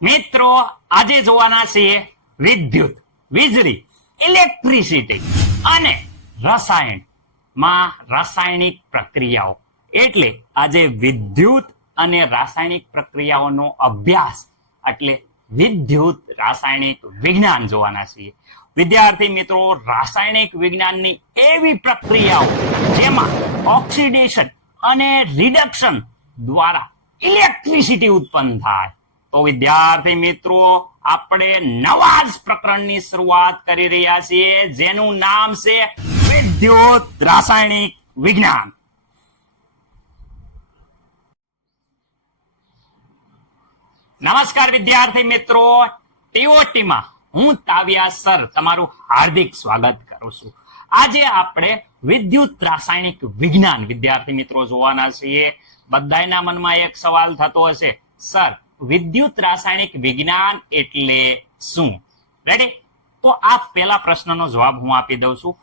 મિત્રો આજે જોવાના છીએ વિદ્યુત, વીજળી, ઇલેક્ટ્રિસિટી અને રસાયણમાં રાસાયણિક પ્રક્રિયાઓ. એટલે આજે વિદ્યુત અને રાસાયણિક પ્રક્રિયાઓનો અભ્યાસ એટલે વિદ્યુત રાસાયણિક વિજ્ઞાન જોવાના છીએ. વિદ્યાર્થી મિત્રો, રાસાયણિક વિજ્ઞાનની એવી પ્રક્રિયાઓ જેમાં ઓક્સિડેશન અને રિડક્શન દ્વારા ઇલેક્ટ્રિસિટી ઉત્પન્ન થાય. તો વિદ્યાર્થી મિત્રો, આપણે નવા જ પ્રકરણની શરૂઆત કરી રહ્યા છીએ જેનું નામ છે વિદ્યુત રાસાયણિક વિજ્ઞાન. નમસ્કાર વિદ્યાર્થી મિત્રો, ટીઓટીમાં હું તાવ્યા સર તમારું હાર્દિક સ્વાગત કરું છું. આજે આપણે વિદ્યુત રાસાયણિક વિજ્ઞાન વિદ્યાર્થી મિત્રો જોવાના છીએ. બધાના મનમાં એક સવાલ થતો હશે, સર વિદ્યુત રાસાયણિક વિજ્ઞાન એટલે શું? રેડી? તો આ પહેલા પ્રશ્નનો જવાબ હું આપી દઉં છું.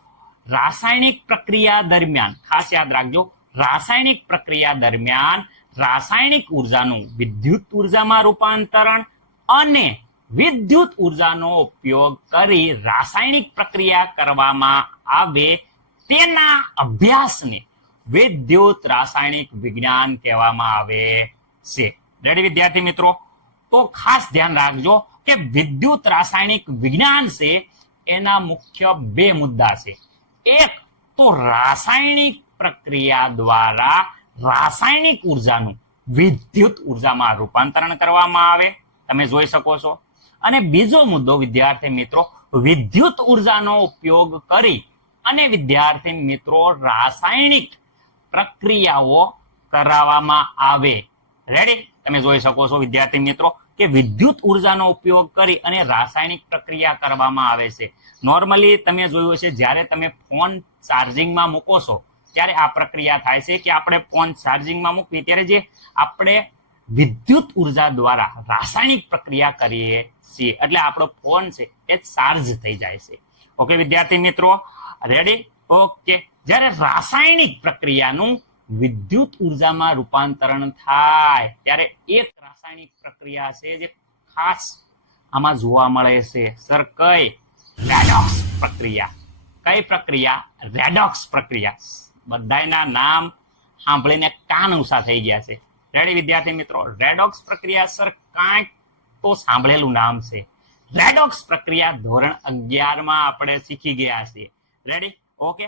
રાસાયણિક પ્રક્રિયા દરમિયાન, ખાસ યાદ રાખજો, રાસાયણિક પ્રક્રિયા દરમિયાન રાસાયણિક ઉર્જાનું વિદ્યુત ઉર્જામાં રૂપાંતરણ અને વિદ્યુત ઉર્જાનો ઉપયોગ કરી રાસાયણિક પ્રક્રિયા કરવામાં આવે તેના અભ્યાસને વિદ્યુત રાસાયણિક વિજ્ઞાન કહેવામાં આવે છે. રેડી વિદ્યાર્થી મિત્રો? તો ખાસ ધ્યાન રાખજો કે વિદ્યુત રાસાયણિક વિજ્ઞાન છે એના મુખ્ય બે મુદ્દા છે. એક તો રાસાયણિક પ્રક્રિયા દ્વારા રાસાયણિક ઉર્જાનું વિદ્યુત ઉર્જામાં રૂપાંતરણ કરવામાં આવે, તમે જોઈ શકો છો. અને બીજો મુદ્દો વિદ્યાર્થી મિત્રો, વિદ્યુત ઉર્જાનો ઉપયોગ કરી અને વિદ્યાર્થી મિત્રો રાસાયણિક પ્રક્રિયાઓ કરાવવામાં આવે. રેડી? તમે જોઈ શકો છો વિદ્યાર્થી મિત્રો કે વિદ્યુત ઉર્જાનો ઉપયોગ કરી અને રાસાયણિક પ્રક્રિયા કરવામાં આવે છે. નોર્મલી તમે જોયું હશે, જ્યારે તમે ફોન ચાર્જિંગમાં મૂકો છો ત્યારે આ પ્રક્રિયા થાય છે કે આપણે ફોન ચાર્જિંગમાં મૂકીએ ત્યારે જે આપણે વિદ્યુત ઉર્જા દ્વારા રાસાયણિક પ્રક્રિયા કરીએ છીએ એટલે આપણો ફોન છે એ ચાર્જ થઈ જાય છે. ઓકે વિદ્યાર્થી મિત્રો, રેડી? ઓકે. જ્યારે રાસાયણિક પ્રક્રિયાનું વિદ્યુત ઉર્જામાં રૂપાંતરણ થાય ત્યારે એક રાસાયણિક પ્રક્રિયા છે જે ખાસ આમાં જોવા મળે છે. સર કઈ? રેડોક્સ પ્રક્રિયા. કઈ પ્રક્રિયા? રેડોક્સ પ્રક્રિયા. બધાના નામ સાંભળીને કાન ઊંચા થઈ ગયા છે. રેડી વિદ્યાર્થી મિત્રો? રેડોક્સ પ્રક્રિયા સર કાંઈક તો સાંભળેલું નામ છે. રેડોક્સ પ્રક્રિયા ધોરણ 11 માં આપણે શીખી ગયા છીએ. રેડી? ઓકે.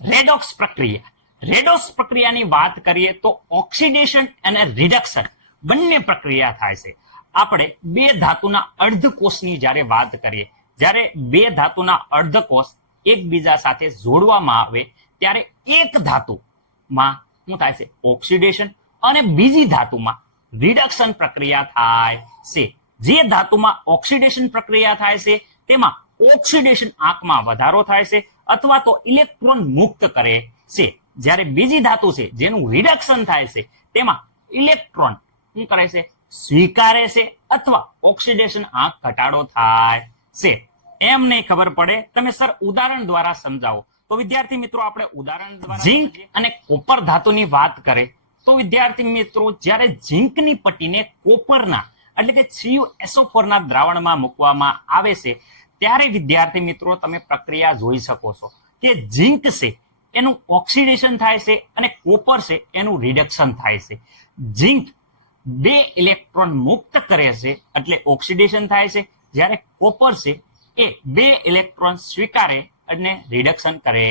રેડોક્સ પ્રક્રિયા. રેડોક્સ પ્રક્રિયાની વાત કરીએ તો ઓક્સિડેશન અને રિડક્શન બંને પ્રક્રિયા થાય છે. આપણે બે ધાતુના અર્ધકોષની જ્યારે વાત કરીએ, જ્યારે બે ધાતુના અર્ધકોષ એકબીજા સાથે જોડવામાં આવે ત્યારે એક ધાતુમાં શું થાય છે? ઓક્સિડેશન, અને બીજી ધાતુમાં રિડક્શન પ્રક્રિયા થાય છે. જે ધાતુમાં ઓક્સિડેશન પ્રક્રિયા થાય છે તેમાં ઓક્સિડેશન આંકમાં વધારો થાય છે અથવા તો ઇલેક્ટ્રોન મુક્ત કરે છે. જ્યારે બીજી ધાતુ છે જેનું રિડક્શન થાય છે તેમાં ઇલેક્ટ્રોન શું કરે છે? સ્વીકારે છે અથવા ઓક્સિડેશન આંક ઘટાડો થાય છે. એમ નહીં ખબર પડે, તમે સર ઉદાહરણ દ્વારા સમજાવો. તો વિદ્યાર્થી મિત્રો, આપણે ઉદાહરણ દ્વારા ઝિંક અને કોપર ધાતુની વાત કરે તો વિદ્યાર્થી મિત્રો, જ્યારે ઝિંકની પટ્ટીને કોપરના એટલે કે CuSO4 ના દ્રાવણમાં મૂકવામાં આવે છે ત્યારે વિદ્યાર્થી મિત્રો તમે પ્રક્રિયા જોઈ શકો છો કે ઝિંક છે એનું ઓક્સિડેશન થાય છે અને કોપર છે એનું રિડક્શન થાય છે. ઝિંક બે ઇલેક્ટ્રોન મુક્ત કરે છે એટલે ઓક્સિડેશન થાય છે, જ્યારે કોપર છે એ બે ઇલેક્ટ્રોન સ્વીકારે અને રિડક્શન કરે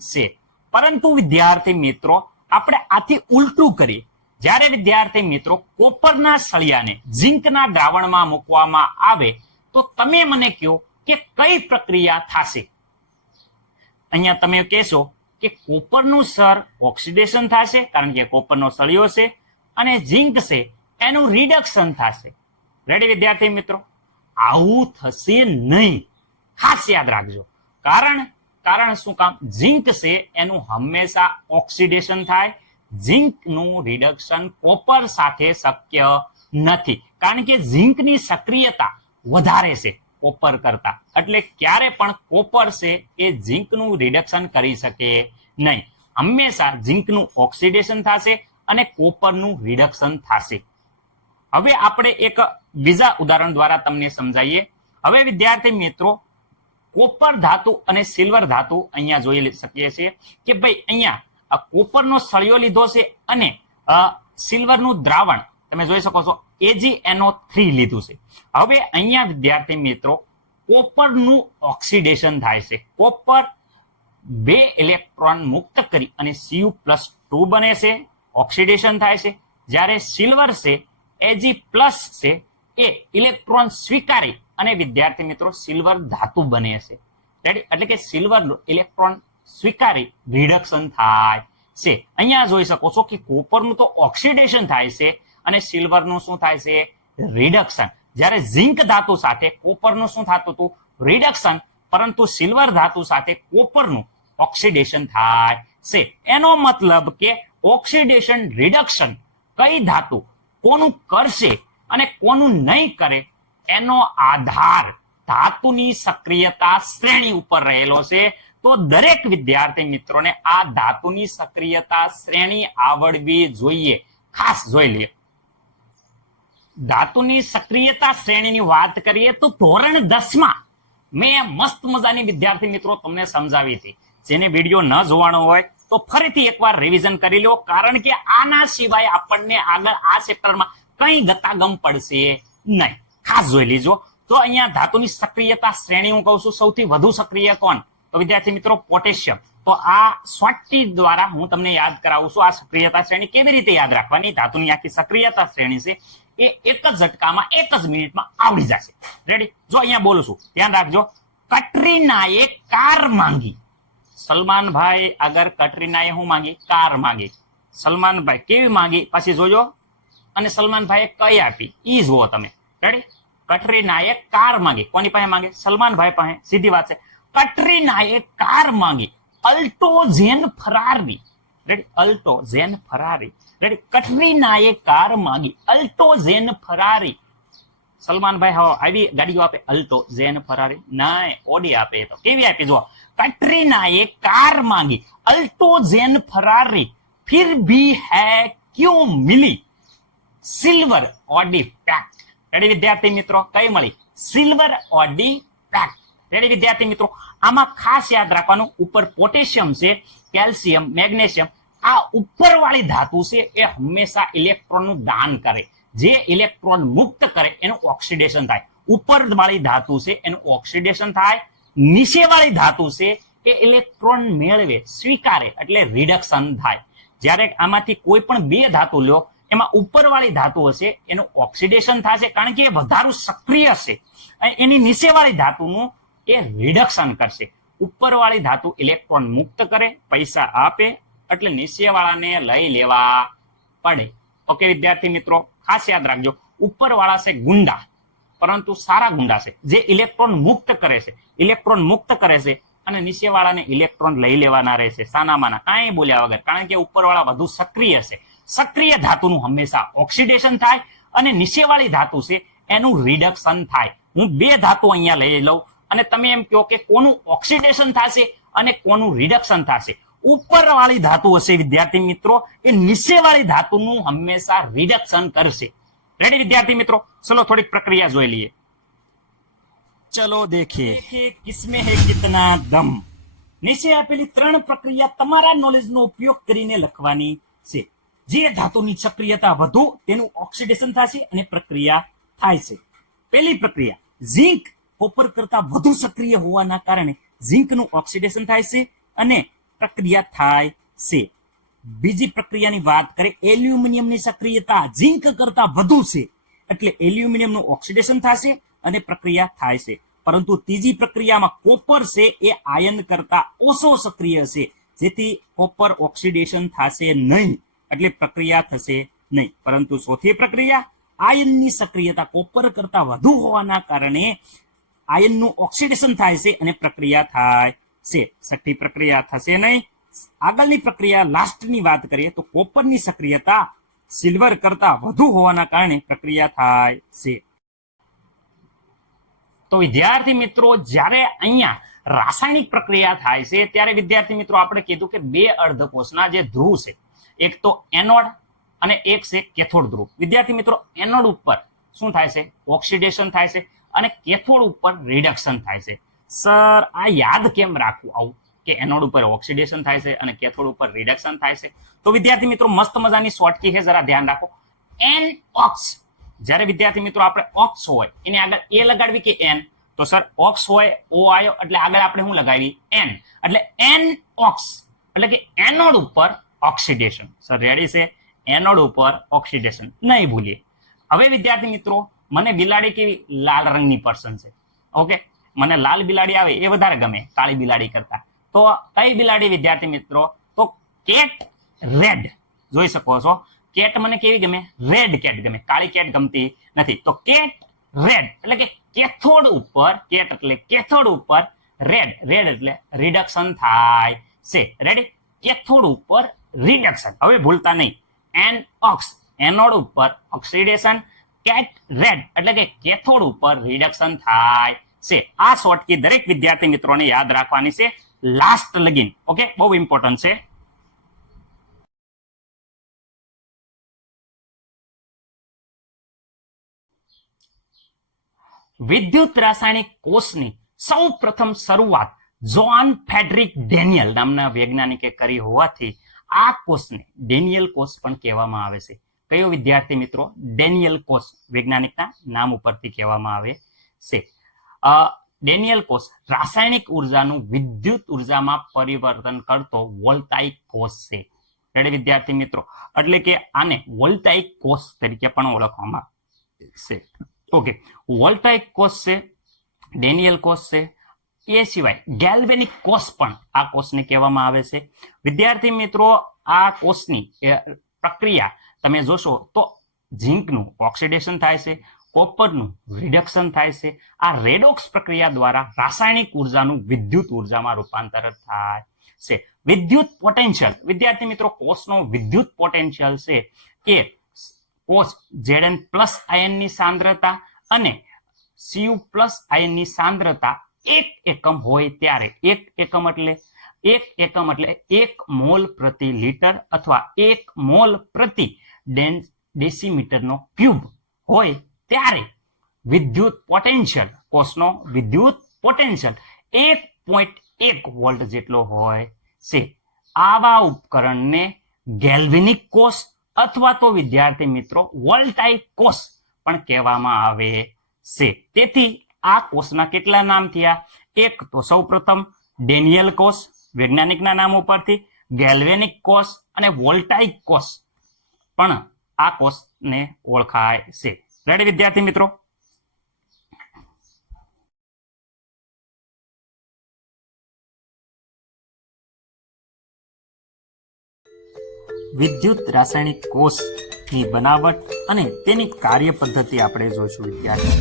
છે. પરંતુ વિદ્યાર્થી મિત્રો, આપણે આથી ઉલટું કરીએ. જ્યારે વિદ્યાર્થી મિત્રો કોપરના સળિયાને ઝિંકના દ્રાવણમાં મૂકવામાં આવે તો તમે મને કહો કે કઈ પ્રક્રિયા થશે? અહીંયા તમે કહેશો કે કોપરનું સર ઓક્સિડેશન થશે કારણ કે કોપરનો સળિયો છે, અને ઝિંક છે એનું રિડક્શન થશે. રેડી વિદ્યાર્થી મિત્રો? આવું થશે નહીં, ખાસ યાદ રાખજો. કારણ શું કામ? ઝિંક છે એનું હંમેશા ઓક્સિડેશન થાય. ઝિંકનું રિડક્શન કોપર સાથે શક્ય નથી કારણ કે ઝિંકની સક્રિયતા વધારે છે કોપર કરતા, એટલે ક્યારે પણ કોપર છે એ ઝિંકનું રિડક્શન કરી શકે નહીં. હંમેશા ઝિંકનું ઓક્સિડેશન થશે અને કોપરનું રિડક્શન થશે. હવે આપણે એક બીજા ઉદાહરણ દ્વારા તમને સમજાવીએ. હવે વિદ્યાર્થી મિત્રો, કોપર ધાતુ અને સિલ્વર ધાતુ અહીંયા જોઈ શકીએ છીએ કે ભાઈ અહીંયા કોપરનો સળિયો લીધો છે અને સિલ્વરનું દ્રાવણ તમે જોઈ શકો છો AgNO3 લીધું છે. હવે અહીંયા વિદ્યાર્થી મિત્રો કોપરનું ઓક્સિડેશન થાય છે. કોપર 2 ઇલેક્ટ્રોન મુક્ત કરી અને Cu+2 બને છે, ઓક્સિડેશન થાય છે. જ્યારે સિલ્વર છે Ag+ છે એ ઇલેક્ટ્રોન સ્વીકારી અને વિદ્યાર્થી મિત્રો સિલ્વર ધાતુ બને છે. એટલે કે સિલ્વર ઇલેક્ટ્રોન સ્વીકારી રિડક્શન થાય છે. અહીંયા જોઈ શકો છો કે કોપરનું તો ઓક્સિડેશન થાય છે અને સિલ્વરનું શું થાય છે? રિડક્શન. જ્યારે ઝિંક ધાતુ સાથે કોપરનું શું થતું હતું? રિડક્શન. પરંતુ સિલ્વર ધાતુ સાથે કોપરનું ઓક્સિડેશન થાય છે. એનો મતલબ કે ઓક્સિડેશન રિડક્શન કઈ ધાતુ કોનું કરશે અને કોનું નહીં કરે એનો આધાર ધાતુની સક્રિયતા શ્રેણી ઉપર રહેલો છે. તો દરેક વિદ્યાર્થી મિત્રોને આ ધાતુની સક્રિયતા શ્રેણી આવડવી જોઈએ. ખાસ જોઈ લઈએ. ધાતુની સક્રિયતા શ્રેણીની વાત કરીએ તો ધોરણ 10માં મેં મસ્ત મજાની વિદ્યાર્થી મિત્રો તમને સમજાવી હતી. જેને વિડીયો ન જોવાનો હોય તો ફરીથી એકવાર રિવિઝન કરી લો, કારણ કે આના સિવાય આપણને આગળ આ ચેપ્ટરમાં કઈ ગતાગમ પડશે નહીં. ખાસ જોઈ લીજો. તો અહીંયા ધાતુની સક્રિયતા શ્રેણી હું કહું છું, સૌથી વધુ સક્રિય કોણ? તો વિદ્યાર્થી મિત્રો પોટેશિયમ. તો આ શોર્ટકી દ્વારા હું તમને યાદ કરાવું છું આ સક્રિયતા શ્રેણી કેવી રીતે યાદ રાખવાની. ધાતુની આખી સક્રિયતા શ્રેણી છે એ એક જ ઝટકામાં એક જ મિનિટમાં આવડી જશે. રેડી? જો અહીંયા બોલું છું, ધ્યાન રાખજો. કટરીનાએ કાર માંગી. સલમાનભાઈ અગર કટરીનાએ શું માંગી? કાર માંગી. સલમાનભાઈ કેવી માંગી પછી જોજો. અને સલમાનભાઈએ કઈ આપી ઈ જુઓ તમે. રેડી? કટરીનાએ કાર માંગી. કોની પાસે માંગે? સલમાનભાઈ પાસે. સીધી વાત છે. કટરીનાએ કાર માંગી અલ્ટો ઝેન ફરારી. રેડી? અલ્ટો ઝેન ફરારી. રેડી? કટરીનાએ કાર માંગી અલ્ટો ઝેન ફરારી. સલમાનભાઈ હા આવી ગાડીઓ આપે અલ્ટો ઝેન ફરારી? નહીં, ઓડી આપે. તો કેવી આપી જુઓ. कटरीनाए कार मांगी अल्टो जेन फरारी, फिर भी है क्यों मिली सिल्वर ऑडी पैक. रेडी विद्यार्थी मित्रों? कई मળી? Silver Audi pack. रेडी विद्यार्थी मित्रों? આમાં ખાસ યાદ રાખવાનું, ઉપર પોટેશિયમ છે, કેલ્શિયમ, મેગ્નેશિયમ, આ ઉપરવાળી ધાતુ છે એ હંમેશા ઇલેક્ટ્રોનનું દાન કરે. જે ઇલેક્ટ્રોન મુક્ત કરે એનું ઓક્સિડેશન થાય. ઉપરવાળી ધાતુ છે એનું ઓક્સિડેશન થાય. નીચેવાળી ધાતુ છે એ ઇલેક્ટ્રોન મેળવે, સ્વીકારે, એટલે રિડક્શન થાય. જ્યારે આમાંથી કોઈ પણ બે ધાતુ લ્યો, એમાં ઉપરવાળી ધાતુ હશે એનું ઓક્સિડેશન થશે, કારણ કે એ વધારે સક્રિય છે. એની નીચેવાળી ધાતુનું એ રિડક્શન કરશે. ઉપરવાળી ધાતુ ઇલેક્ટ્રોન મુક્ત કરે, પૈસા આપે, એટલે નીચેવાળાને લઈ લેવા પડે. ઓકે વિદ્યાર્થી મિત્રો, ખાસ યાદ રાખજો. ઉપરવાળા છે ગુંડા, પરંતુ સારા ગુંડા છે, જે ઇલેક્ટ્રોન મુક્ત કરે છે. ઇલેક્ટ્રોન મુક્ત કરે છે અને નીચેવાળાને ઇલેક્ટ્રોન લઈ લેવાના રહેશે સાનામાના, કાંઈ બોલ્યા વગર, કારણ કે ઉપરવાળા વધુ સક્રિય છે. સક્રિય ધાતુનું હંમેશા ઓક્સિડેશન થાય અને નીચેવાળી ધાતુ છે એનું રિડક્શન થાય. હું બે ધાતુ અહીંયા લઈ લઉં અને તમે એમ કહો કે કોનું ઓક્સિડેશન થશે અને કોનું રિડક્શન થશે. ઉપરવાળી ધાતુ હશે વિદ્યાર્થી મિત્રો એ નીચેવાળી ધાતુનું હંમેશા રિડક્શન કરશે. રેડી વિદ્યાર્થી મિત્રો? ચલો થોડીક પ્રક્રિયા જોઈ લઈએ. ચલો દેખીએ કિસમે હે કિતના દમ. નીચે આપેલી 3 પ્રક્રિયા તમારા નોલેજનો ઉપયોગ કરીને લખવાની છે. જે ધાતુની સક્રિયતા વધુ તેનું ઓક્સિડેશન થશે અને પ્રક્રિયા થાય છે. પહેલી પ્રક્રિયા, ઝિંક કોપર કરતા વધુ સક્રિય હોવાના કારણે ઝિંકનું ઓક્સિડેશન થાય છે અને પ્રક્રિયા થાય છે. બીજી પ્રક્રિયાની વાત કરીએ, એલ્યુમિનિયમની સક્રિયતા ઝિંક કરતા વધુ છે, એટલે એલ્યુમિનિયમનું ઓક્સિડેશન થશે અને પ્રક્રિયા થાય છે. પરંતુ ત્રીજી પ્રક્રિયામાં કોપર છે એ આયન કરતા ઓછો સક્રિય છે, જેથી કોપર ઓક્સિડેશન થશે નહીં, એટલે પ્રક્રિયા થશે નહીં. પરંતુ ચોથી પ્રક્રિયા, આયનની સક્રિયતા કોપર કરતા વધુ હોવાના કારણે આયનનું ઓક્સિડેશન થાય છે અને પ્રક્રિયા થાય છે. છઠ્ઠી પ્રક્રિયા થશે નહીં. આગળની પ્રક્રિયા લાસ્ટની વાત કરીએ તો કોપરની સક્રિયતા સિલ્વર કરતા વધુ હોવાના કારણે પ્રક્રિયા થાય છે. તો વિદ્યાર્થી મિત્રો, જ્યારે અહીંયા રાસાયણિક પ્રક્રિયા થાય છે ત્યારે વિદ્યાર્થી મિત્રો આપણે કીધું કે બે અર્ધકોષના જે ધ્રુવ છે, એક તો એનોડ અને એક છે કેથોડ ધ્રુવ. વિદ્યાર્થી મિત્રો, એનોડ ઉપર શું થાય છે? ઓક્સિડેશન થાય છે અને કેથોડ ઉપર રિડક્શન થાય છે. સર, આ યાદ કેમ રાખવું આવું કે એનોડ ઉપર ઓક્સિડેશન થાય છે અને કેથોડ ઉપર રિડક્શન થાય છે? તો વિદ્યાર્થી મિત્રો, મસ્ત મજાની શોર્ટકી છે, જરા ધ્યાન રાખો. એન ઓક્સ, જ્યારે વિદ્યાર્થી મિત્રો આપણે ઓક્સ હોય એની આગળ એ લગાડવી કે એન? તો સર, ઓક્સ હોય ઓ આવ્યો એટલે આગળ આપણે શું લગાવી? એન. એટલે એન ઓક્સ એટલે કે એનોડ ઉપર ઓક્સિડેશન. સર રેડી છે? એનોડ ઉપર ઓક્સિડેશન નહીં ભૂલીએ. હવે વિદ્યાર્થી મિત્રો, મને બિલાડી કેવી? લાલ રંગની પસંદ છે. ઓકે, મને લાલ બિલાડી આવે એ વધારે ગમે કાળી બિલાડી કરતા. તો કઈ બિલાડી વિદ્યાર્થી મિત્રો? તો કેટ રેડ. જોઈ શકો છો, કેટ મને કેવી ગમે? રેડ કેટ ગમે, કાળી કેટ ગમતી નથી. તો કેટ રેડ એટલે કે કેથોડ ઉપર, કેટ એટલે કેથોડ ઉપર, રેડ, રેડ એટલે રિડક્શન થાય છે. રેડી? કેથોડ ઉપર રિડક્શન. હવે ભૂલતા નહીં. એન ઓક્સ એનોડ ઉપર ઓક્સિડેશન, કેટ રેડ એટલે કે કેથોડ ઉપર રિડક્શન થાય છે. આ શોર્ટકી દરેક વિદ્યાર્થી મિત્રોને યાદ રાખવાની છે લાસ્ટ લગીન. ઓકે, બહુ ઇમ્પોર્ટન્ટ છે. વિદ્યુત રાસાયણિક કોષની સૌ પ્રથમ શરૂઆત જોન ફેડરિક ડેનિયલ નામના વૈજ્ઞાનિકે કરી હોવાથી આ કોષને ડેનિયલ કોષ પણ કહેવામાં આવે છે. કયો વિદ્યાર્થી મિત્રો? ડેનિયલ કોષ વૈજ્ઞાનિકના નામ ઉપરથી કહેવામાં આવે છે. ડેનિયલ કોષ રાસાયણિક ઉર્જાનું વિદ્યુત ઉર્જામાં પરિવર્તન કરતો વોલ્ટાઇક કોષ છે. રેડી વિદ્યાર્થી મિત્રો? એટલે કે આને વોલ્ટાઇક કોષ તરીકે પણ ઓળખવામાં છે. ઓકે, વોલ્ટાઇક કોષ છે, ડેનિયલ કોષ છે. એ સિવાય ગેલ્વેનિક કોષ પણ આ કોષને કહેવામાં આવે છે. વિદ્યાર્થી મિત્રો, આ કોષની પ્રક્રિયા તમે જોશો તો ઝીંકનું ઓક્સિડેશન થાય છે, કોપરનું રિડક્શન થાય છે. આ રેડોક્સ પ્રક્રિયા દ્વારા રાસાયણિક ઉર્જાનું વિદ્યુત ઉર્જામાં રૂપાંતર થાય છે. વિદ્યુત પોટેન્શિયલ, વિદ્યાર્થી મિત્રો, કોષનો વિદ્યુત પોટેન્શિયલ છે એ કોષ Zn પ્લસ આયનની સાંદ્રતા અને Cu પ્લસ આયનની સાંદ્રતા 1 એકમ હોય ત્યારે, 1 એકમ એટલે 1 મોલ પ્રતિ લિટર અથવા 1 મોલ પ્રતિ ડેસીમીટરનો ક્યુબ હોય ત્યારે વિદ્યુત પોટેન્શિયલ, કોષનો વિદ્યુત પોટેન્શિયલ 1.1 વોલ્ટ જેટલો હોય છે. આવા ઉપકરણને ગેલ્વેનિક કોષ અથવા તો વિદ્યાર્થી મિત્રો વોલ્ટાઇક કોષ પણ કહેવામાં આવે છે. તેથી આ કોષના કેટલા નામ થયા? એક તો સૌપ્રથમ ડેનિયલ કોષ વૈજ્ઞાનિકના નામ ઉપરથી, ગેલ્વેનિક કોષ અને વોલ્ટાઇક કોષ પણ આ કોષને ઓળખાય છે. રેડી વિદ્યાર્થી મિત્રો? વિદ્યુત રાસાયણિક કોષની બનાવટ અને તેની કાર્ય પદ્ધતિ આપણે જોઈશું વિદ્યાર્થી.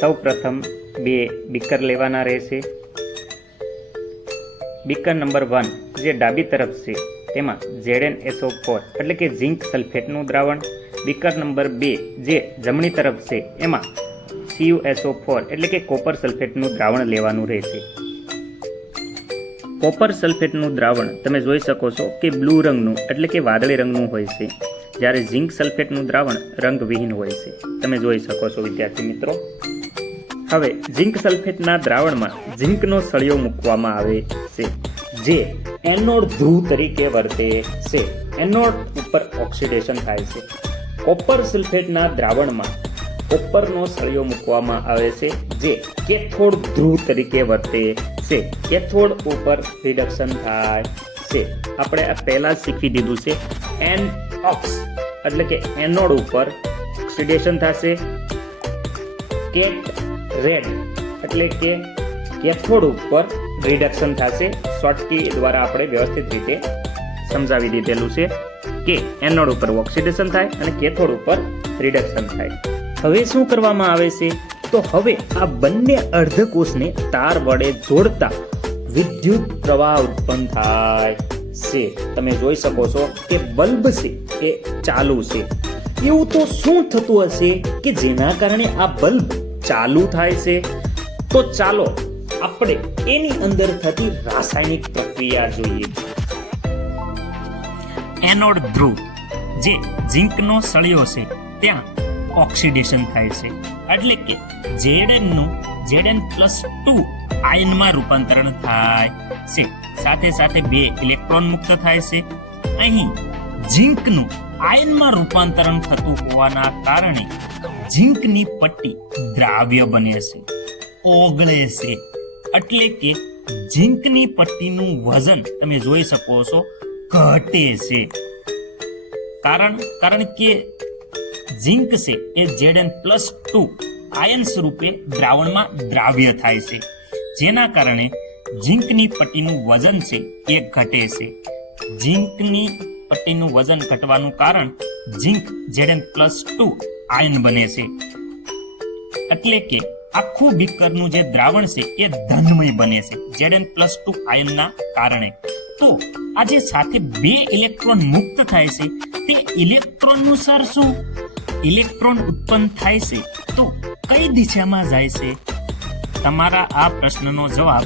સૌ પ્રથમ 2 બીકર લેવાના રહેશે. બીકર નંબર 1 જે ડાબી તરફ છે તેમાં ZnSO4 એટલે કે ઝિંક સલ્ફેટનું દ્રાવણ. બીકર નંબર 2 જે જમણી તરફ છે એમાં CuSO4 એટલે કે કોપર સલ્ફેટનું દ્રાવણ લેવાનું રહેશે. કોપર સલ્ફેટનું દ્રાવણ તમે જોઈ શકો છો કે બ્લુ રંગનું એટલે કે વાદળી રંગનું હોય છે, જ્યારે ઝિંક સલ્ફેટનું દ્રાવણ રંગવિહીન હોય છે. તમે જોઈ શકો છો વિદ્યાર્થી મિત્રો. હવે ઝિંક સલ્ફેટના દ્રાવણમાં ઝિંકનો સળિયો મૂકવામાં આવે છે જે એનોડ ધ્રુવ તરીકે વર્તે છે. એનોડ ઉપર ઓક્સિડેશન થાય છે. કોપર સલ્ફેટના દ્રાવણમાં કોપરનો સળિયો મૂકવામાં આવે છે જે કેથોડ ધ્રુવ તરીકે વર્તે છે. કેથોડ ઉપર રિડક્શન થાય છે. આપણે આ પહેલા જ શીખી દીધું છે. એન ઓક્સ એટલે કે એનોડ ઉપર ઓક્સિડેશન થશે. કેટ રેડ એટલે કે કેથોડ ઉપર રિડક્શન થશે. શોર્ટકી દ્વારા આપણે વ્યવસ્થિત રીતે સમજાવી દીધેલું છે કે એનોડ ઉપર ઓક્સિડેશન થાય અને કેથોડ ઉપર રિડક્શન થાય. હવે શું કરવામાં આવે છે? તો હવે આ બંને અર્ધકોષને તાર વડે જોડતા વિદ્યુત પ્રવાહ ઉત્પન્ન થાય છે. તમે જોઈ શકો છો કે બલ્બ છે એ ચાલુ છે. એવું તો શું થતું હશે કે જેના કારણે આ બલ્બ ચાલુ થાય છે? તો ચાલો આપણે એની અંદર થતી રાસાયણિક પ્રક્રિયા જોઈએ. એનોડ ધ્રુવ જે ઝીંકનો સળિયો છે ત્યાં ઓક્સિડેશન થાય છે, એટલે કે Zn+2 આયનમાં રૂપાંતરણ થાય છે. સાથે સાથે 2 ઇલેક્ટ્રોન મુક્ત થાય છે. અહીં ઝીંકનું આયનમાં રૂપાંતરણ થતું હોવાના કારણે ઝીંકની પટ્ટી દ્રાવ્ય બને છે, ઓગળે છે. એટલે કે ઝીંકની પટ્ટીનું વજન તમે જોઈ શકો છો ઘટે છે. કારણ કે ઝીંક છે એ Zn+2 આયન સ્વરૂપે દ્રાવણમાં દ્રાવ્ય થાય છે, જેના કારણે ઝીંકની પટ્ટીનું વજન છે એ ઘટે છે. ઝીંકની પટ્ટીનું વજન ઘટવાનું કારણ ઝીંક Zn+2 આયન બને છે. એટલે કે આખું બીકરનું જે દ્રાવણ છે એ ધનમય બને છે Zn+2 આયનના કારણે. તો આ જે સાથે 2 ઇલેક્ટ્રોન મુક્ત થાય છે તે ઇલેક્ટ્રોનનું સર શું? ઇલેક્ટ્રોન ઉત્પન્ન થાય છે તો કઈ દિશામાં જાય છે? તમારા આ પ્રશ્નનો જવાબ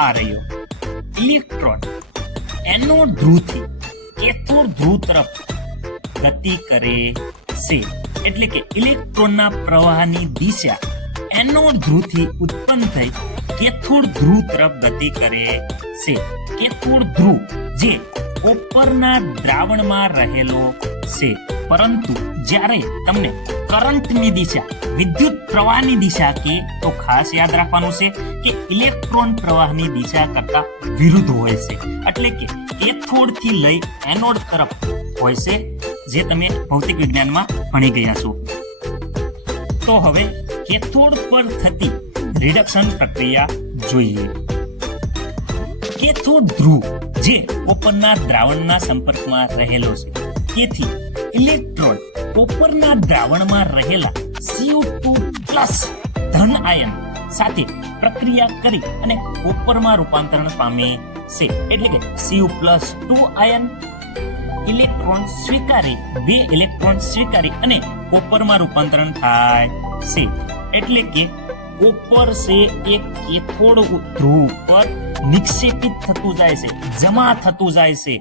આ રહ્યો. ઇલેક્ટ્રોન એનોડ ધ્રુવથી કેથોડ ધ્રુવ તરફ ગતિ કરે છે. એટલે કે ઇલેક્ટ્રોનના પ્રવાહની દિશા એનોડ ધ્રુવથી ઉત્પન્ન થઈ કેથોડ ધ્રુવ તરફ ગતિ કરે છે. કેથોડ ધ્રુવ જે કોપરના દ્રાવણમાં રહેલો છે, પરંતુ જ્યારે તમને કરંટની દિશા, વિદ્યુત પ્રવાહની દિશા કે તો ખાસ યાદ રાખવાનું છે કે ઇલેક્ટ્રોન પ્રવાહની દિશા કરતા વિરુદ્ધ હોય છે. એટલે કે કેથોડ થી લઈ એનોડ તરફ હોય છે, જે તમે ભૌતિક વિજ્ઞાનમાં ભણી ગયા છો. તો હવે કેથોડ પર થતી રિડક્શન પ્રક્રિયા જોઈએ. કેથોડ ધ્રુવ જે કોપરના દ્રાવણના સંપર્કમાં રહેલો છે, તેથી ઇલેક્ટ્રોન કોપરના દ્રાવણમાં રહેલા Cu2+ ધન આયન સાથે પ્રક્રિયા કરી અને કોપરમાં રૂપાંતરણ પામે છે. એટલે કે Cu+2 આયન ઇલેક્ટ્રોન સ્વીકારી, 2 ઇલેક્ટ્રોન સ્વીકારી અને કોપરમાં રૂપાંતરણ થાય છે. એટલે કે કોપર છે એ કેથોડ ધ્રુવ પર નિક્ષેપિત થતું જાય છે, જમા થતું જાય છે.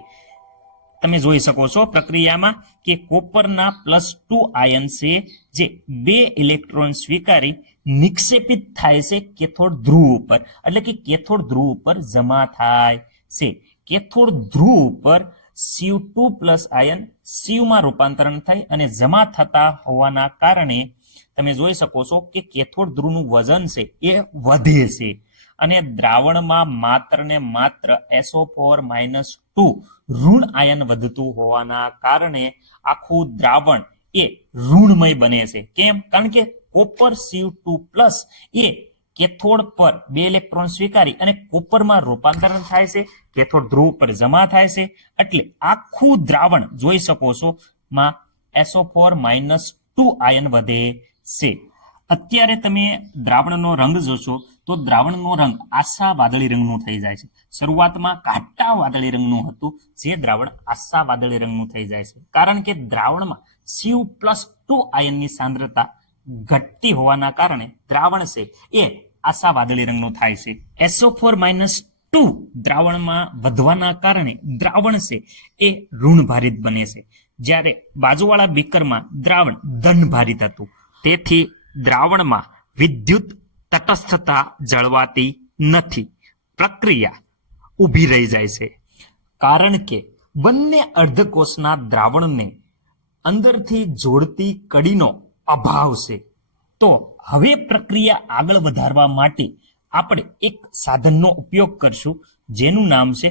તમે જોઈ શકો છો પ્રક્રિયામાં કે કોપરના +2 આયન છે જે 2 ઇલેક્ટ્રોન સ્વીકારી નિક્ષેપિત થાય છે કેથોડ ધ્રુવ ઉપર. એટલે કે કેથોડ ધ્રુવ ઉપર જમા થાય છે. કેથોડ ધ્રુવ ઉપર Cu2+ આયન Cu માં રૂપાંતરણ થાય અને જમા થતા હોવાના કારણે તમે જોઈ શકો છો કે કેથોડ ધ્રુવનું વજન છે એ વધે છે અને દ્રાવણમાં માત્ર ને માત્ર SO4-2 ઋણ આયન વધતું હોવાના કારણે આખું દ્રાવણ એ ઋણમય બને છે. કેમ? કારણ કે કોપર Cu2+ એ કેથોડ પર 2 ઇલેક્ટ્રોન સ્વીકારી અને કોપરમાં રૂપાંતરણ થાય છે, કેથોડ ધ્રુવ પર જમા થાય છે. એટલે આખું દ્રાવણ જોઈ શકો છો માં SO4-2 આયન વધે છે. અત્યારે તમે દ્રાવણનો રંગ જોશો તો દ્રાવણનો રંગ આછા વાદળી રંગનું થઈ જાય છે. શરૂઆતમાં ઘાટા વાદળી રંગનું હતું, જે દ્રાવણ આછા વાદળી રંગનું થઈ જાય છે, કારણ કે દ્રાવણમાં Cu+2 આયનની સાંદ્રતા ઘટતી હોવાના કારણે દ્રાવણ છે એ આછા વાદળી રંગનું થાય છે. SO4-2 દ્રાવણમાં વધવાના કારણે દ્રાવણ છે એ ઋણભારિત બને છે, જ્યારે બાજુવાળા બીકરમાં દ્રાવણ ધનભારિત હતું. તેથી દ્રાવણમાં વિદ્યુત તટસ્થતા જળવાતી નથી, પ્રક્રિયા ઊભી રહી જાય છે. કારણ કે બંને અર્ધકોષના દ્રાવણને અંદરથી જોડતી કડીનો અભાવ છે. તો હવે પ્રક્રિયા આગળ વધારવા માટે આપણે એક સાધનનો ઉપયોગ કરશું, જેનું નામ છે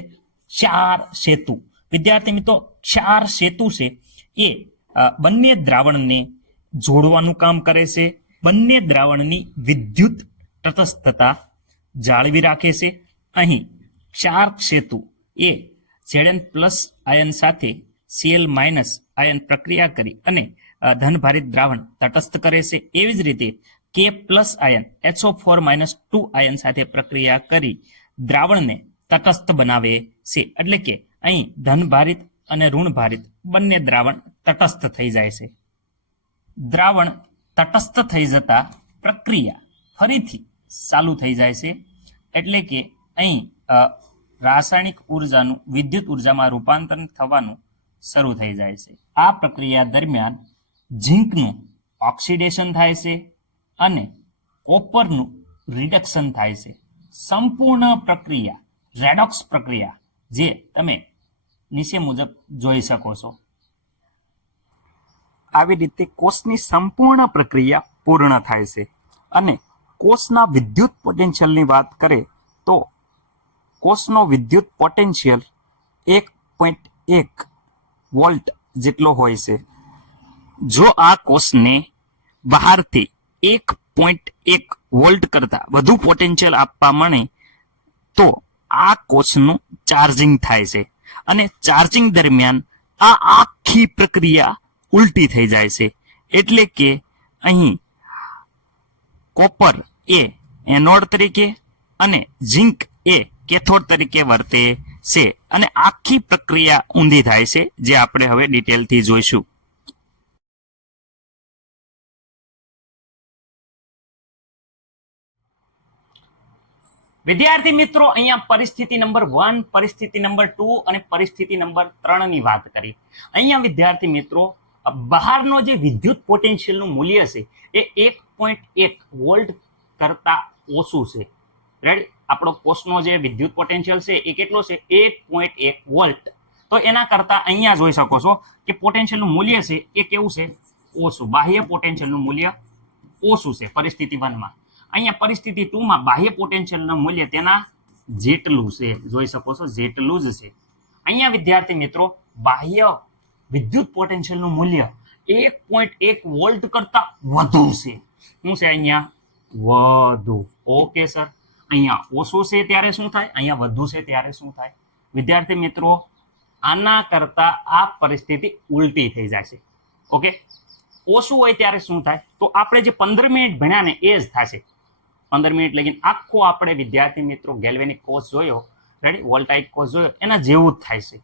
ક્ષાર સેતુ. વિદ્યાર્થી મિત્રો, ક્ષાર સેતુ છે એ બંને દ્રાવણને જોડવાનું કામ કરે છે, બંને દ્રાવણની વિદ્યુત તટસ્થતા જાળવી રાખે છે. અહીં ક્ષાર સેતુ એ Zn+ આયન સાથે Cl- આયન પ્રક્રિયા કરી અને ધનભારિત દ્રાવણ તટસ્થ કરે છે. એવી જ રીતે K+ આયન HO4-2 આયન સાથે પ્રક્રિયા કરી દ્રાવણને તટસ્થ બનાવે છે. એટલે કે અહીં ધનભારિત અને ઋણભારિત બંને દ્રાવણ તટસ્થ થઈ જાય છે. દ્રાવણ તટસ્થ થઈ જતા પ્રક્રિયા ફરીથી ચાલુ થઈ જાય છે. એટલે કે અહીં રાસાયણિક ઉર્જાનું વિદ્યુત ઉર્જામાં રૂપાંતરણ થવાનું શરૂ થઈ જાય છે. આ પ્રક્રિયા દરમિયાન ઝીંકનું ઓક્સિડેશન થાય છે અને કોપરનું રિડક્શન થાય છે. સંપૂર્ણ પ્રક્રિયા રેડોક્સ પ્રક્રિયા જે તમે નીચે મુજબ જોઈ શકો છો. આવી રીતે કોષની સંપૂર્ણ પ્રક્રિયા પૂર્ણ થાય છે અને કોષના વિદ્યુત પોટેન્શિયલની વાત કરે તો કોષનો વિદ્યુત પોટેન્શિયલ 1.1 વોલ્ટ જેટલો હોય છે. જો આ કોષને બહારથી 1.1 વોલ્ટ કરતા વધુ પોટેન્શિયલ આપવા મળે તો આ કોષનું ચાર્જિંગ થાય છે અને ચાર્જિંગ દરમિયાન આ આખી પ્રક્રિયા ઉલટી થઈ જાય છે. એટલે કે અહીં કોપર એ એનોડ તરીકે અને ઝિંક એ કેથોડ તરીકે વર્તે છે અને આખી પ્રક્રિયા ઊંધી થાય છે, જે આપણે હવે ડિટેલથી જોઈશું. વિદ્યાર્થી મિત્રો, અહીંયા પરિસ્થિતિ નંબર 1, પરિસ્થિતિ નંબર 2 અને પરિસ્થિતિ નંબર 3 ની વાત કરી. અહીંયા વિદ્યાર્થી મિત્રો બહારનો જે વિદ્યુત પોટેન્શિયલનું મૂલ્ય છે એ 1.1 વોલ્ટ કરતા ઓછું છે. રેડી? આપણો કોષનો જે વિદ્યુત પોટેન્શિયલ છે એ કેટલો છે? 1.1 વોલ્ટ. તો એના કરતા અહીંયા જોઈ શકો છો કે પોટેન્શિયલનું મૂલ્ય છે એ કેવું છે? ઓછું. બાહ્ય પોટેન્શિયલનું મૂલ્ય ઓછું છે પરિસ્થિતિ 1 માં. અહીંયા પરિસ્થિતિ 2 માં બાહ્ય પોટેન્શિયલનું મૂલ્ય તેના જેટલું છે. જોઈ શકો છો જેટલું જ છે. અહીંયા વિદ્યાર્થી મિત્રો બાહ્ય વિદ્યુત પોટેન્શિયલનું મૂલ્ય 1.1 વોલ્ટ કરતા વધુ છે. શું છે અહીંયા? વધુ. Okay sir. અહીંયા ઓછું છે ત્યારે શું થાય? અહીંયા વધુ છે ત્યારે શું થાય? વિદ્યાર્થી મિત્રો આના કરતા આ પરિસ્થિતિ ઉલટી થઈ જાય છે. ઓકે, ઓછું હોય ત્યારે શું થાય? તો આપણે જે 15 મિનિટ ભણ્યા ને એ જ થશે. 15 મિનિટ લગીને આખો આપણે વિદ્યાર્થી મિત્રો ગેલ્વેનિક કોષ જોયો, રેડી, વોલ્ટાઇક કોષ જોયો, એના જેવું જ થાય છે.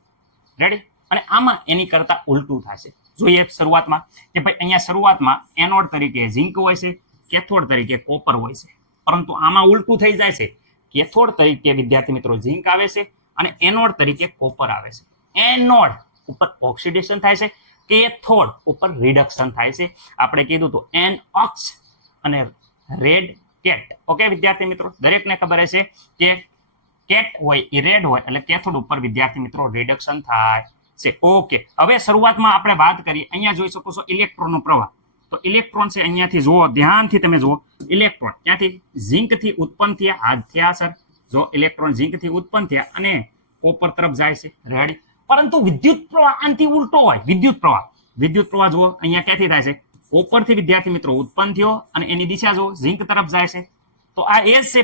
રેડી? અને આમાં એની કરતા ઉલટું થશે. જોઈએ શરૂઆતમાં કે ભાઈ અહીંયા શરૂઆતમાં એનોડ તરીકે ઝિંક હોય છે, કેથોડ તરીકે કોપર હોય છે, પરંતુ આમાં ઉલટું થઈ જાય છે. કેથોડ તરીકે વિદ્યાર્થી મિત્રો ઝિંક આવે છે અને એનોડ તરીકે કોપર આવે છે. એનોડ ઉપર ઓક્સિડેશન થાય છે, કેથોડ ઉપર રિડક્શન થાય છે. આપણે કીધું તો એનઓક્સ અને રેડ કેટ. ઓકે વિદ્યાર્થી મિત્રો, દરેકને ખબર હશે કે કેટ હોય એ રેડ હોય એટલે કેથોડ ઉપર વિદ્યાર્થી મિત્રો રિડક્શન થાય છે. ઓકે, હવે શરૂઆતમાં આપણે વાત કરીએ. અહીંયા જોઈ શકો છો ઇલેક્ટ્રોનનો પ્રવાહ. તો ઇલેક્ટ્રોન છે અહીંયાથી જુઓ, ધ્યાનથી તમે જુઓ. ઇલેક્ટ્રોન ક્યાંથી? ઝિંકથી ઉત્પન્ન થયા. હાથ થયા સર. જો ઇલેક્ટ્રોન ઝિંકથી ઉત્પન્ન થયા અને કોપર તરફ જાય છે. રેડી? પરંતુ વિદ્યુત પ્રવાહ આનાથી ઉલટો હોય. વિદ્યુત પ્રવાહ જુઓ અહીંયા ક્યાંથી થાય છે? કોપરથી વિદ્યાર્થી મિત્રો ઉત્પન્ન થયો અને એની દિશા જુઓ ઝિંક તરફ જાય છે. તો આ એ જ છે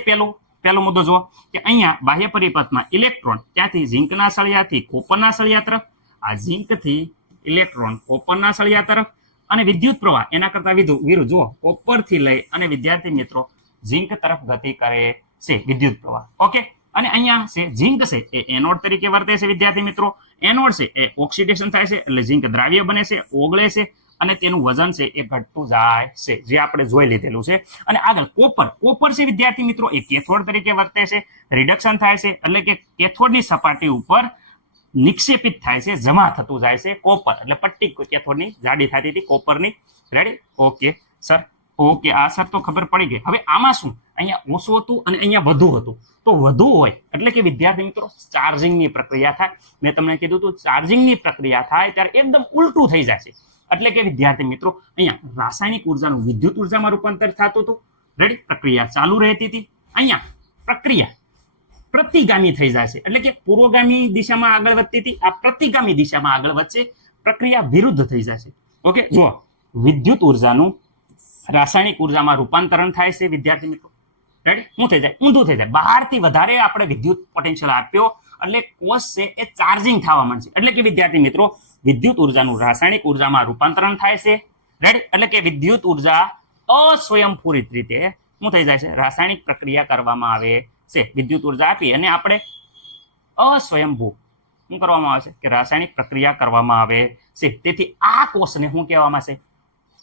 પહેલો મુદ્દો જુઓ કે અહીંયા બાહ્ય પરિપથમાં ઇલેક્ટ્રોન ક્યાંથી? ઝિંકના સળિયાથી કોપરના સળિયા તરફ. આ ઝિંકથી ઇલેક્ટ્રોન કોપરના સળિયા તરફ. અને વિદ્યુત પ્રવાહ એના કરતા વિરુદ્ધ જુઓ, કોપરથી લઈ અને વિદ્યાર્થી મિત્રો ઝિંક તરફ ગતિ કરે છે વિદ્યુત પ્રવાહ. ઓકે, અને અહીંયા છે ઝિંક છે એ એનોડ તરીકે વર્તે છે વિદ્યાર્થી મિત્રો. એનોડ છે એ ઓક્સિડેશન થાય છે એટલે ઝિંક દ્રાવ્ય બને છે, ઓગળે છે અને તેનું વજન છે એ ઘટતું જાય છે, જે આપણે જોઈ લીધેલું છે. અને આગળ કોપર છે વિદ્યાર્થી મિત્રો એ કેથોડ તરીકે વર્તે છે, રિડક્શન થાય છે એટલે કે કેથોડની સપાટી ઉપર નિક્ષેપિત થાય છે, જમા થતું જાય છે કોપર. એટલે પટ્ટી કેથોડની જાડી થતી હતી કોપરની. રેડી? Okay sir. ઓકે, આ સર તો ખબર પડી ગઈ. હવે આમાં શું? અહીંયા ઓછું હતું અને અહીંયા વધુ હતું. તો વધુ હોય એટલે કે વિદ્યાર્થી મિત્રો ચાર્જિંગની પ્રક્રિયા થાય. મેં તમને કીધું હતું ચાર્જિંગની પ્રક્રિયા થાય ત્યારે એકદમ ઉલટું થઈ જાય છે. એટલે કે વિદ્યાર્થી મિત્રો અહીંયા રાસાયણિક ઉર્જાનું વિદ્યુત ઉર્જામાં રૂપાંતર થતું હતું. રેડી? પ્રક્રિયા ચાલુ રહેતી હતી. અહીંયા પ્રક્રિયા પ્રતિગામી થઈ જાય છે એટલે કે પૂર્વગામી દિશામાં આગળ વધતી હતી, આ પ્રતિગામી દિશામાં આગળ વધશે, પ્રક્રિયા વિરુદ્ધ થઈ જાય છે. ઓકે, જુઓ વિદ્યુત ઉર્જાનું રાસાયણિક ઉર્જામાં રૂપાંતરણ થાય છે વિદ્યાર્થી મિત્રો. રેડી? શું થઈ જાય? ઊંધું થઈ જાય. બહારથી વધારે આપણે વિદ્યુત પોટેન્શિયલ આપ્યો એટલે કોષ છે એ ચાર્જિંગ થવા માંડશે. એટલે કે વિદ્યાર્થી મિત્રો વિદ્યુત ઉર્જાનું રાસાયણિક ઉર્જામાં રૂપાંતરણ થાય છે. રેડી? એટલે કે વિદ્યુત ઉર્જા અસ્વયંપૂરિત રીતે શું થઈ જાય છે? રાસાયણિક પ્રક્રિયા કરવામાં આવે છે. વિદ્યુત ઉર્જા આપી અને આપણે અસ્વયંભૂ શું કરવામાં આવે છે? કે રાસાયણિક પ્રક્રિયા કરવામાં આવે છે. તેથી આ કોષને શું કહેવામાં છે?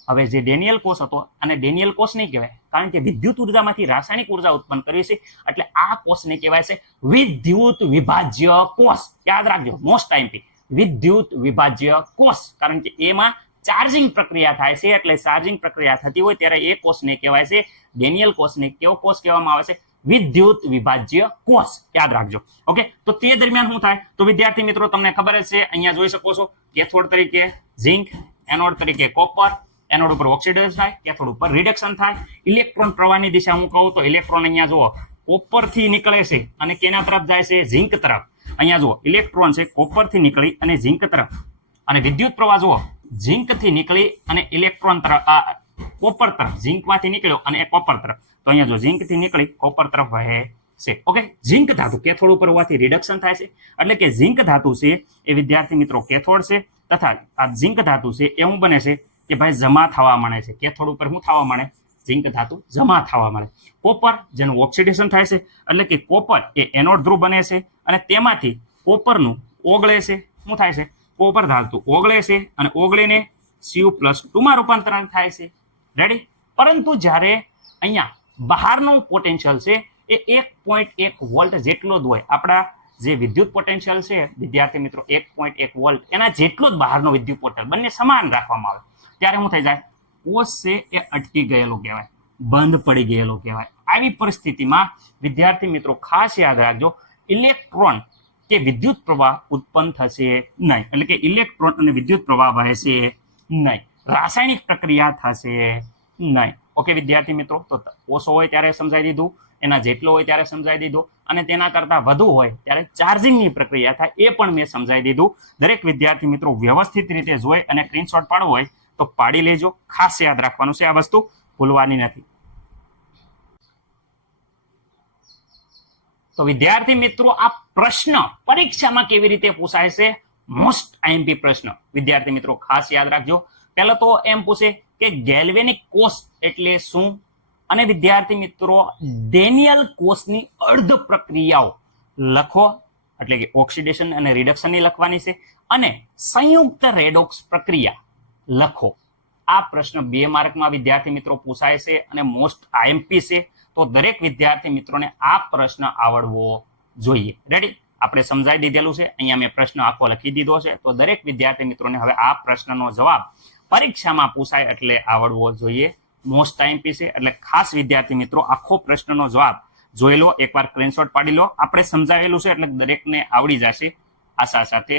હવે જે ડેનિયલ કોષ હતો અને ડેનિયલ કોષ નહીં કહેવાય, કારણ કે વિદ્યુત ઉર્જામાંથી રાસાયણિક ઉર્જા ઉત્પન્ન કરી છે એટલે આ કોષને કહેવાય છે વિદ્યુત વિભાજ્ય કોષ. યાદ રાખજો, મોસ્ટ ટાઈમથી વિદ્યુત વિભાજ્ય કોષ, કારણ કે એમાં ચાર્જિંગ પ્રક્રિયા થાય છે, એટલે ચાર્જિંગ પ્રક્રિયા થતી હોય ત્યારે એ કોષને કહેવાય છે ડેનિયલ કોષને કેવો કોષ કહેવામાં આવે છે? વિદ્યુત વિભાજ્ય કોષ, યાદ રાખજો. ઓકે, તો તે દરમિયાન શું થાય? તો વિદ્યાર્થી મિત્રો તમને ખબર જ છે, અહીંયા જોઈ શકો છો કેથોડ તરીકે ઝિંક, એનોડ તરીકે કોપર, એનોડ ઉપર ઓક્સિડેશન થાય, કેથોડ ઉપર રિડક્શન થાય. ઇલેક્ટ્રોન પ્રવાહની દિશા હું કહું તો ઇલેક્ટ્રોન અહીંયા જુઓ કોપર થી નીકળે છે અને કેના તરફ જાય છે? ઝિંક તરફ. અહીંયા જુઓ ઇલેક્ટ્રોન છે કોપર થી નીકળી અને ઝિંક તરફ, અને વિદ્યુત પ્રવાહ જુઓ ઝિંક થી નીકળી અને ઇલેક્ટ્રોન તરફ, કોપર તરફ, ઝિંક માંથી નીકળ્યો અને કોપર તરફ. તો અહીંયા જો ઝિંક થી નીકળી કોપર તરફ વહે છે. ઓકે, ઝિંક ધાતુ કેથોડ ઉપર હોવાથી રિડક્શન થાય છે, એટલે કે ઝિંક ધાતુ છે એ વિદ્યાર્થી મિત્રો કેથોડ છે, તથા આ ઝિંક ધાતુ છે એ શું બને છે કે ભાઈ જમા થવા માંડે છે. કેથોડ ઉપર શું થવા માંડે? ઝિંક ધાતુ જમા થવા માંડે. કોપર જેનું ઓક્સિડેશન થાય છે, એટલે કે કોપર એ એનોડ ધ્રુવ બને છે અને તેમાંથી કોપરનું ઓગળે છે. શું થાય છે? કોપર ધાતુ ઓગળે છે અને ઓગળીને Cu+2 માં રૂપાંતરણ થાય છે. રેડી? પરંતુ જ્યારે અહીંયા બહારનું પોટેન્શિયલ છે એ 1.1 વોલ્ટ જેટલો જ હોય. આપણા જે વિદ્યુત પોટેન્શિયલ છે વિદ્યાર્થી મિત્રો 1.1 વોલ્ટ, એના જેટલો જ બહારનો વિદ્યુત પોટેન્શિયલ, બંને સમાન રાખવામાં આવે. ત્યારે શું થઈ જાય? કોષ છે એ અટકી ગયેલો કહેવાય, બંધ પડી ગયેલો કહેવાય. આવી પરિસ્થિતિમાં વિદ્યાર્થી મિત્રો ખાસ યાદ રાખજો, ઇલેક્ટ્રોન કે વિદ્યુત પ્રવાહ ઉત્પન્ન થશે નહીં, એટલે કે ઇલેક્ટ્રોન અને વિદ્યુત પ્રવાહ વહેશે નહીં, રાસાયણિક પ્રક્રિયા થશે નહીં. ઓકે વિદ્યાર્થી મિત્રો, તો ઓછો હોય ત્યારે સમજાવી દીધું, એના જેટલો હોય ત્યારે સમજાવી દીધું, અને તેના કરતાં વધુ હોય ત્યારે ચાર્જિંગની પ્રક્રિયા થાય એ પણ મેં સમજાવી દીધું. દરેક વિદ્યાર્થી મિત્રો વ્યવસ્થિત રીતે જોઈ અને સ્ક્રીનશોટ પાડવો હોય તો પાડી લેજો. ખાસ યાદ રાખવાનું છે, આ વસ્તુ ભૂલવાની નથી. તો વિદ્યાર્થી મિત્રો આ પ્રશ્ન પરીક્ષામાં કેવી રીતે પૂછાય છે? મોસ્ટ આઈએમપી પ્રશ્ન વિદ્યાર્થી મિત્રો ખાસ યાદ રાખજો. પહેલા તો એમ પૂછે કે ગેલ્વેનિક કોષ એટલે શું, અને વિદ્યાર્થી મિત્રો ડેનિયલ કોષની અર્ધ પ્રક્રિયાઓ લખો, એટલે કે ઓક્સિડેશન અને રિડક્શનની લખવાની છે, અને સંયુક્ત રેડોક્સ પ્રક્રિયા લખો. આ પ્રશ્ન 2 માર્કમાં વિદ્યાર્થી મિત્રો પૂછાય છે અને મોસ્ટ આઈએમપી છે. તો દરેક વિદ્યાર્થી મિત્રોને આ પ્રશ્ન આવડવો જોઈએ. રેડી? આપણે સમજાવી દીધેલું છે, અહીંયા મેં પ્રશ્ન આખો લખી દીધો છે. તો દરેક વિદ્યાર્થી મિત્રોને હવે આ પ્રશ્નનો જવાબ પરીક્ષામાં પૂછાય એટલે આવડવો જોઈએ. મોસ્ટ આઈએમપી છે, એટલે ખાસ વિદ્યાર્થી મિત્રો આખો પ્રશ્નનો જવાબ જોઈ લો, એકવાર સ્ક્રીનશોટ પાડી લો. આપણે સમજાવેલું છે એટલે દરેકને આવડી જશે આશા સાથે.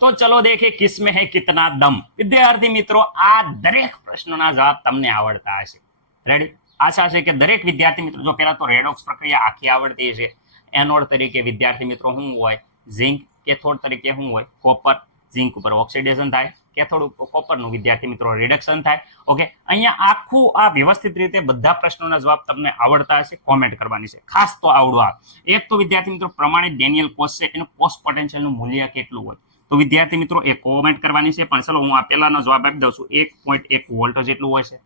તો ચલો દેખે કિસમે હે કિતના દમ. વિદ્યાર્થી મિત્રો આ દરેક પ્રશ્નોના જવાબ તમને આવડતા હશે. રેડી? આશા છે કે દરેક વિદ્યાર્થી મિત્રો, જો પહેલા તો રેડોક્સ પ્રક્રિયા આખી આવડતી છે. એનોડ તરીકે વિદ્યાર્થી મિત્રો શું હોય? ઝિંક. કેથોડ તરીકે શું હોય? કોપર. ઝિંક ઉપર ઓક્સિડેશન થાય, કેથોડ ઉપર કોપરનું વિદ્યાર્થી મિત્રો રિડક્શન થાય. ઓકે, અહીંયા આખું આ વ્યવસ્થિત રીતે બધા પ્રશ્નોના જવાબ તમને આવડતા હશે. કોમેન્ટ કરવાની છે, ખાસ તો આવડો આ. એક તો વિદ્યાર્થી મિત્રો પ્રમાણિત ડેનિયલ કોષ છે, એનું કોષ પોટેન્શિયલનું મૂલ્ય કેટલું હોય? તો વિદ્યાર્થી મિત્રો એ કોમેન્ટ કરવાની છે. પણ ચલો હું આ પહેલાનો જવાબ આપી દઉં છું, 1.1 વોલ્ટ જેટલું હોય છે.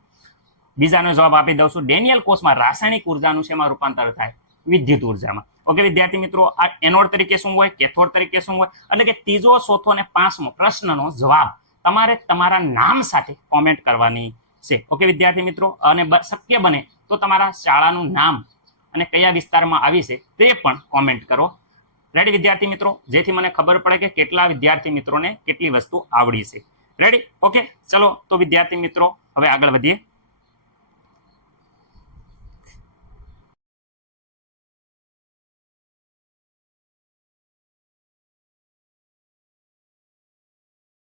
બીજાનો જવાબ આપી દઉં છું, ડેનિયલ કોષમાં રાસાયણિક ઉર્જાનું શેમાં રૂપાંતર થાય? વિદ્યુત ઉર્જામાં. ઓકે વિદ્યાર્થી મિત્રો, આ એનોડ તરીકે શું હોય? કેથોડ તરીકે શું હોય? એટલે કે ત્રીજો, ચોથો અને પાંચમો પ્રશ્નનો જવાબ તમારે તમારા નામ સાથે કોમેન્ટ કરવાની છે. ઓકે વિદ્યાર્થી મિત્રો, અને શક્ય બને તો તમારા શાળાનું નામ અને કયા વિસ્તારમાં આવી છે તે પણ કોમેન્ટ કરો. રેડી વિદ્યાર્થી મિત્રો? જેથી મને ખબર પડે કે કેટલા વિદ્યાર્થી મિત્રોને કેટલી વસ્તુ આવડી છે. રેડી? ઓકે, ચલો તો વિદ્યાર્થી મિત્રો હવે આગળ વધીએ.